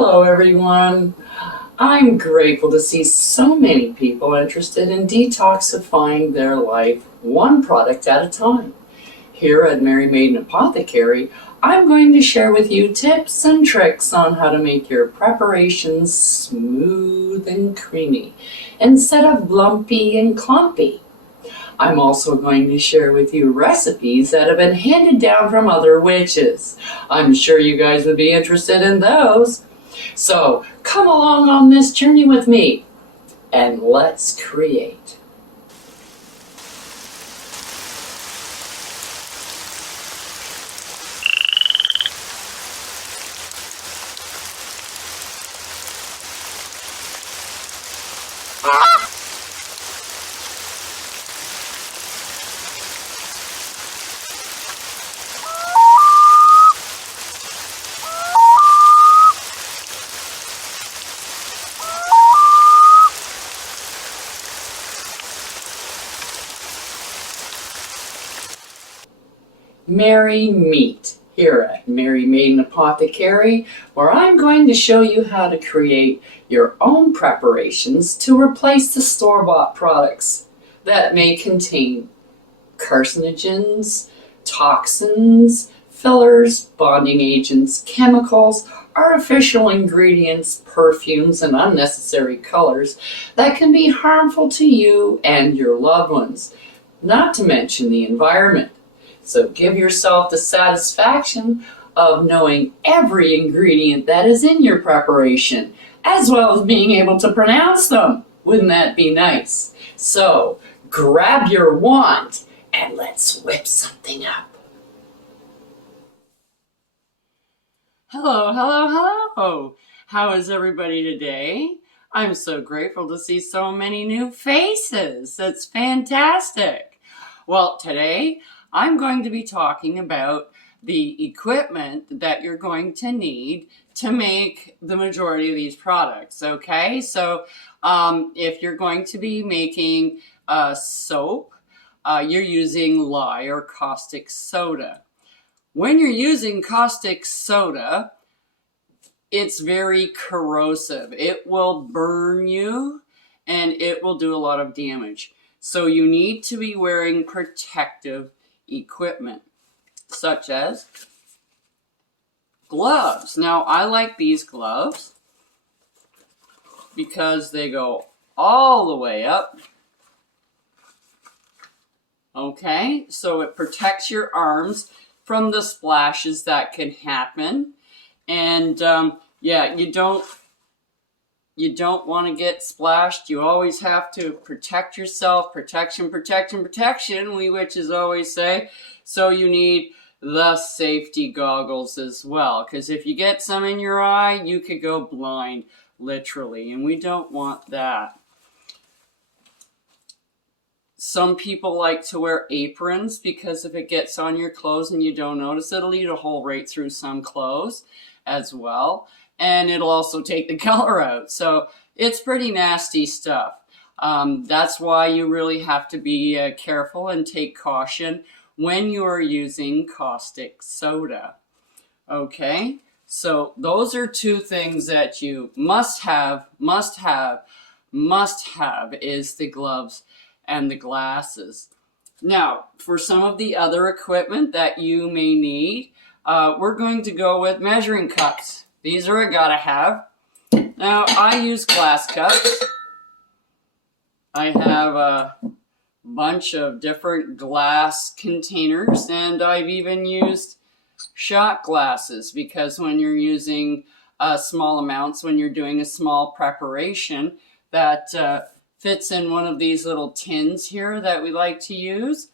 Hello, everyone. I'm grateful to see so many people interested in detoxifying their life one product at a time. Here at Mary Maiden Apothecary, I'm going to share with you tips and tricks on how to make your preparations smooth and creamy instead of lumpy and clumpy. I'm also going to share with you recipes that have been handed down from other witches. I'm sure you guys would be interested in those. So come along on this journey with me and let's create. Merry Meet here at Mary Maiden Apothecary, where I'm going to show you how to create your own preparations to replace the store-bought products that may contain carcinogens, toxins, fillers, bonding agents, chemicals, artificial ingredients, perfumes, and unnecessary colors that can be harmful to you and your loved ones, not to mention the environment. So give yourself the satisfaction of knowing every ingredient that is in your preparation, as well as being able to pronounce them. Wouldn't that be nice? So grab your wand and let's whip something up. Hello, hello, hello. How is everybody today? I'm so grateful to see so many new faces. That's fantastic. Well, today I'm going to be talking about the equipment that you're going to need to make the majority of these products, okay? So if you're going to be making soap, you're using lye or caustic soda. When you're using caustic soda, it's very corrosive. It will burn you and it will do a lot of damage. So you need to be wearing protective equipment, such as gloves. Now, I like these gloves because they go all the way up. Okay, so it protects your arms from the splashes that can happen. And yeah, you don't want to get splashed. You always have to protect yourself. Protection, protection, protection, we witches always say. So you need the safety goggles as well, because if you get some in your eye, you could go blind, literally, and we don't want that. Some people like to wear aprons because if it gets on your clothes and you don't notice, it'll eat a hole right through some clothes as well. And it'll also take the color out. So it's pretty nasty stuff. That's why you really have to be careful and take caution when you are using caustic soda. Okay, so those are two things that you must have is the gloves and the glasses. Now, for some of the other equipment that you may need, we're going to go with measuring cups. These are a gotta have. Now, I use glass cups. I have a bunch of different glass containers, and I've even used shot glasses because when you're using small amounts, when you're doing a small preparation that fits in one of these little tins here that we like to use,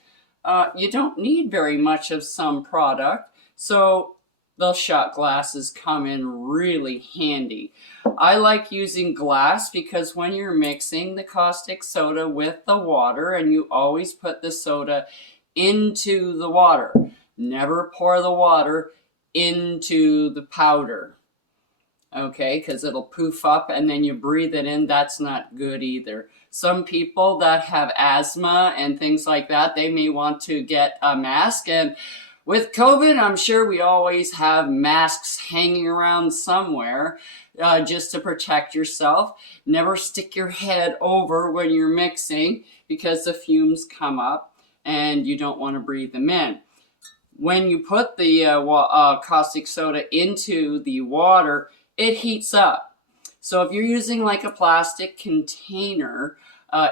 you don't need very much of some product. So those shot glasses come in really handy. I like using glass because when you're mixing the caustic soda with the water, and you always put the soda into the water, never pour the water into the powder, okay, because it'll poof up and then you breathe it in. That's not good either. Some people that have asthma and things like that, they may want to get a mask, and With COVID, I'm sure we always have masks hanging around somewhere just to protect yourself. Never stick your head over when you're mixing because the fumes come up and you don't want to breathe them in. When you put the caustic soda into the water, it heats up. So if you're using like a plastic container,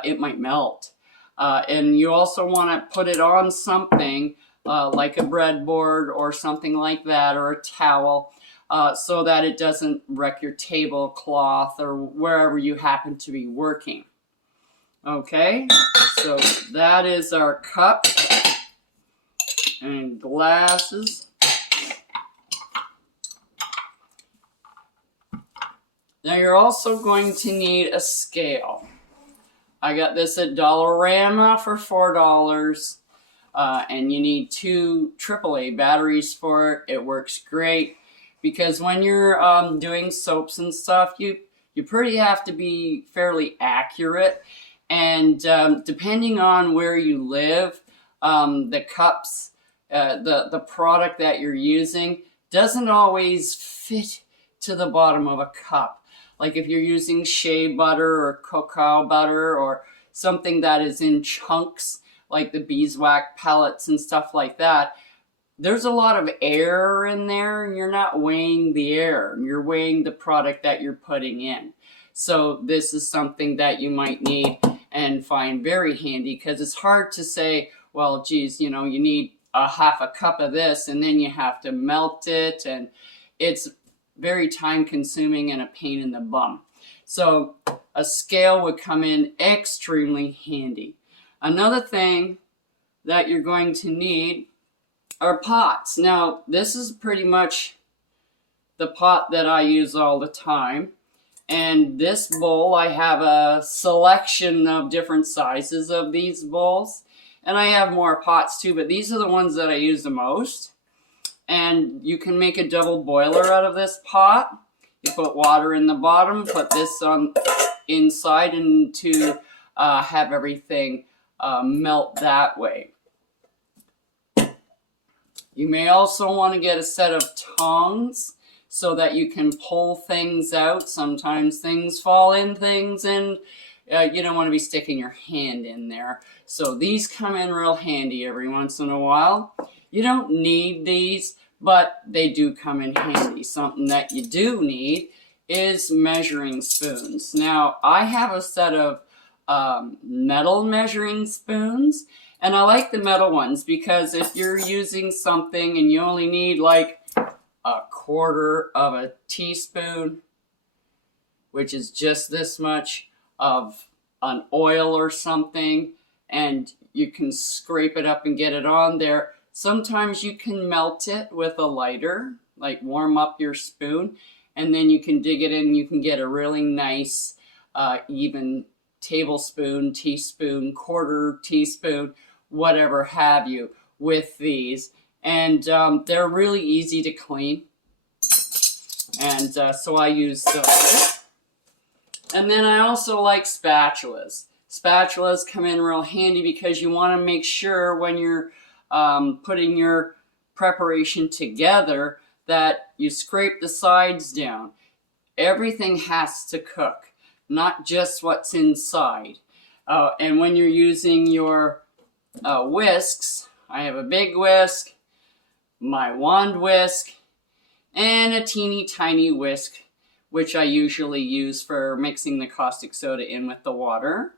it might melt. And you also want to put it on something like a breadboard or something like that, or a towel, so that it doesn't wreck your tablecloth or wherever you happen to be working. Okay, so that is our cup and glasses. Now you're also going to need a scale. I got this at Dollarama for $4, and you need 2 AAA batteries for it. It works great because when you're doing soaps and stuff, you pretty have to be fairly accurate, and depending on where you live, the cups, the product that you're using doesn't always fit to the bottom of a cup. Like if you're using shea butter or cacao butter or something that is in chunks, like the beeswax pellets and stuff like that, there's a lot of air in there, and you're not weighing the air. You're weighing the product that you're putting in. So this is something that you might need and find very handy, because it's hard to say, well, geez, you know, you need a half a cup of this and then you have to melt it, and it's very time consuming and a pain in the bum. So a scale would come in extremely handy. Another thing that you're going to need are pots. Now this is pretty much the pot that I use all the time. And this bowl, I have a selection of different sizes of these bowls. And I have more pots too, but these are the ones that I use the most. And you can make a double boiler out of this pot. You put water in the bottom, put this on inside, and to have everything melt that way. You may also want to get a set of tongs so that you can pull things out. Sometimes things fall in things, and you don't want to be sticking your hand in there. So these come in real handy every once in a while. You don't need these, but they do come in handy. Something that you do need is measuring spoons. Now, I have a set of metal measuring spoons, and I like the metal ones because if you're using something and you only need like a quarter of a teaspoon, which is just this much of an oil or something, and you can scrape it up and get it on there. Sometimes you can melt it with a lighter, like warm up your spoon, and then you can dig it in. You can get a really nice even tablespoon, teaspoon, quarter teaspoon, whatever have you with these. And they're really easy to clean. And so I use those. And then I also like spatulas. Spatulas come in real handy because you want to make sure when you're putting your preparation together that you scrape the sides down. Everything has to cook, not just what's inside. And when you're using your whisks, I have a big whisk, my wand whisk, and a teeny tiny whisk, which I usually use for mixing the caustic soda in with the water.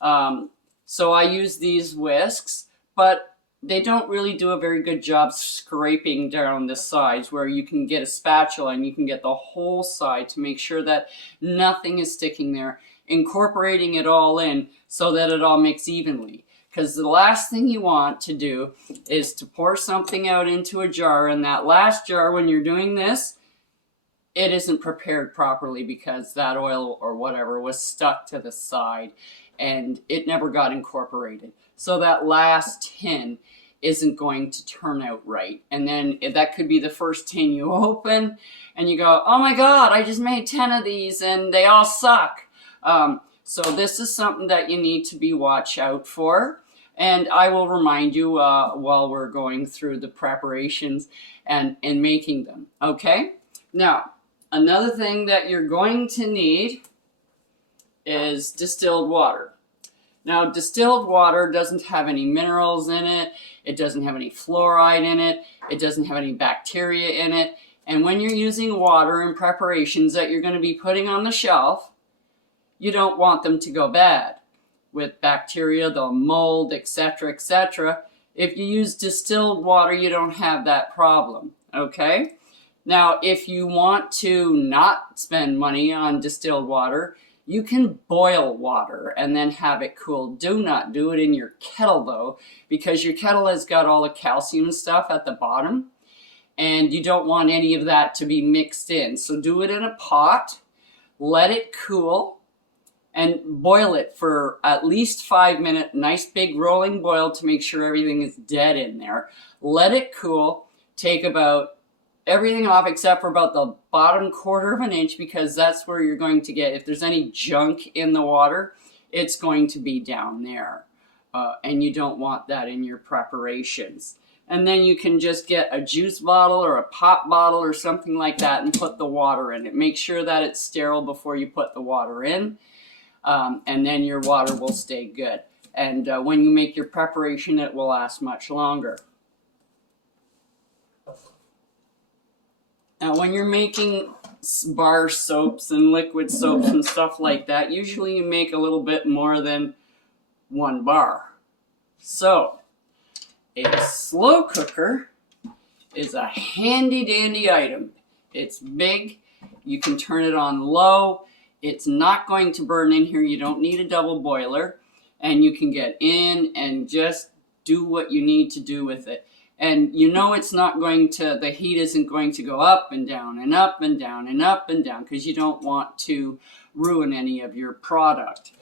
So I use these whisks, but they don't really do a very good job scraping down the sides, where you can get a spatula and you can get the whole side to make sure that nothing is sticking there, incorporating it all in so that it all mixes evenly. Because the last thing you want to do is to pour something out into a jar, and that last jar, when you're doing this, it isn't prepared properly because that oil or whatever was stuck to the side and it never got incorporated. So that last tin isn't going to turn out right. And then that could be the first tin you open and you go, oh my God, I just made 10 of these and they all suck. So this is something that you need to be watch out for. And I will remind you while we're going through the preparations and making them. Okay? Now, another thing that you're going to need is distilled water. Now, distilled water doesn't have any minerals in it. It doesn't have any fluoride in it. It doesn't have any bacteria in it. And when you're using water in preparations that you're going to be putting on the shelf, you don't want them to go bad. With bacteria, they'll mold, etc., etc. If you use distilled water, you don't have that problem, okay? Now, if you want to not spend money on distilled water, you can boil water and then have it cool. Do not do it in your kettle, though, because your kettle has got all the calcium and stuff at the bottom, and you don't want any of that to be mixed in. So do it in a pot, let it cool, and boil it for at least 5 minutes, nice big rolling boil to make sure everything is dead in there. Let it cool, take about everything off except for about the bottom 1/4 of an inch, because that's where you're going to get, if there's any junk in the water, it's going to be down there. And you don't want that in your preparations. And then you can just get a juice bottle or a pop bottle or something like that and put the water in it. Make sure that it's sterile before you put the water in. And then your water will stay good. And when you make your preparation, it will last much longer. Now, when you're making bar soaps and liquid soaps and stuff like that, usually you make a little bit more than 1 bar. So, a slow cooker is a handy dandy item. It's big. You can turn it on low. It's not going to burn in here. You don't need a double boiler. And you can get in and just do what you need to do with it. And you know it's not going to, the heat isn't going to go up and down and up and down and up and down, because you don't want to ruin any of your product.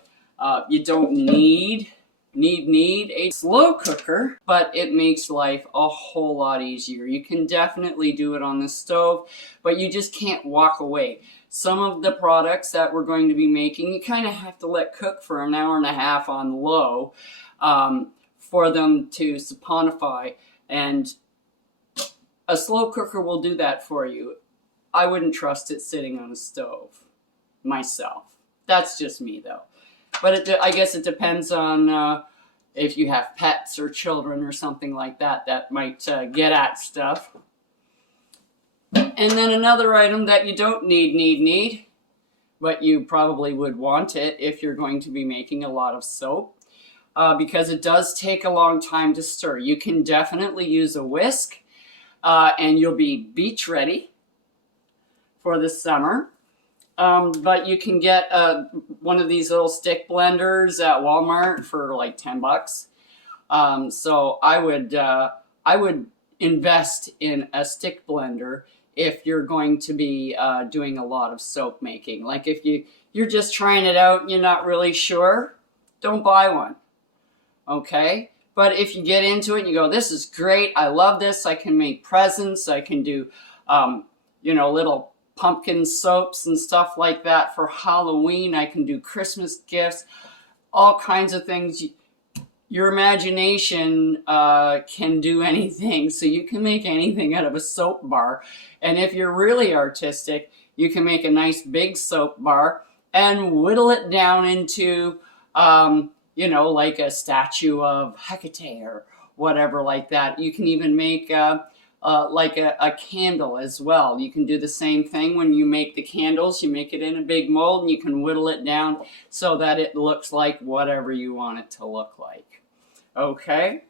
You don't need a slow cooker, but it makes life a whole lot easier. You can definitely do it on the stove, but you just can't walk away. Some of the products that we're going to be making, you kind of have to let cook for an hour and a half on low for them to saponify. And a slow cooker will do that for you. I wouldn't trust it sitting on a stove myself. That's just me, though. But I guess it depends on if you have pets or children or something like that that might get at stuff. And then another item that you don't need, but you probably would want it if you're going to be making a lot of soap. Because it does take a long time to stir. You can definitely use a whisk, and you'll be beach ready for the summer. But you can get one of these little stick blenders at Walmart for like $10. So I would invest in a stick blender if you're going to be doing a lot of soap making. Like if you're just trying it out and you're not really sure, don't buy one. Okay, but if you get into it and you go, this is great, I love this, I can make presents, I can do, little pumpkin soaps and stuff like that for Halloween, I can do Christmas gifts, all kinds of things. Your imagination can do anything, so you can make anything out of a soap bar. And if you're really artistic, you can make a nice big soap bar and whittle it down into like a statue of Hecate or whatever like that. You can even make like a candle as well. You can do the same thing when you make the candles. You make it in a big mold and you can whittle it down so that it looks like whatever you want it to look like. Okay?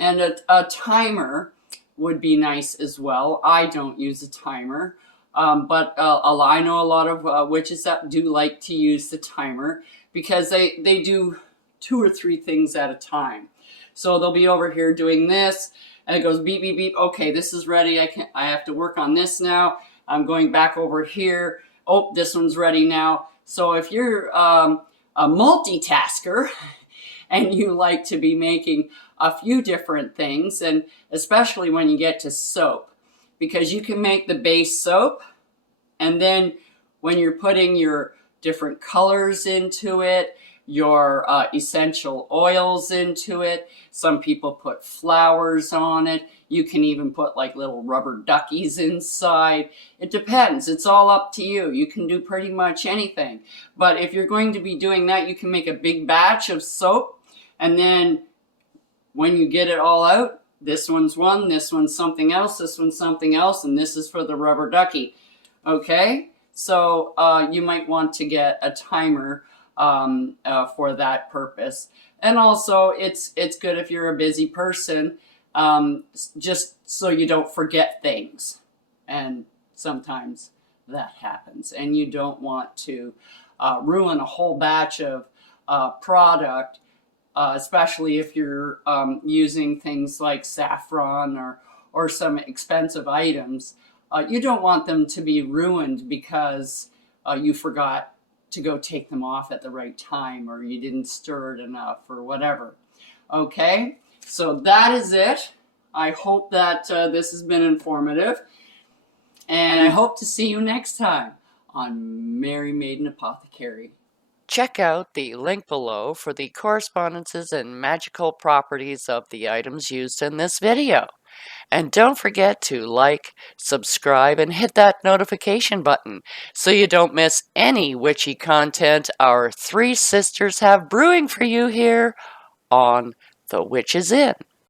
And a timer would be nice as well. I don't use a timer. But I know a lot of witches that do like to use the timer, because they do 2 or 3 things at a time. So they'll be over here doing this, and it goes beep, beep, beep. Okay, this is ready. I have to work on this now. I'm going back over here. Oh, this one's ready now. So if you're a multitasker and you like to be making a few different things, and especially when you get to soap, because you can make the base soap, and then when you're putting your different colors into it, your essential oils into it. Some people put flowers on it. You can even put like little rubber duckies inside. It depends. It's all up to you. You can do pretty much anything. But if you're going to be doing that, you can make a big batch of soap, and then when you get it all out, this one's one, this one's something else, this one's something else, and this is for the rubber ducky. Okay? So you might want to get a timer for that purpose. And also, it's good if you're a busy person, just so you don't forget things. And sometimes that happens. And you don't want to ruin a whole batch of product, especially if you're using things like saffron or some expensive items. You don't want them to be ruined because you forgot to go take them off at the right time, or you didn't stir it enough, or whatever. Okay, so that is it. I hope that this has been informative, and I hope to see you next time on Merry Maiden Apothecary. Check out the link below for the correspondences and magical properties of the items used in this video. And don't forget to like, subscribe, and hit that notification button so you don't miss any witchy content our three sisters have brewing for you here on The Witch's Inn.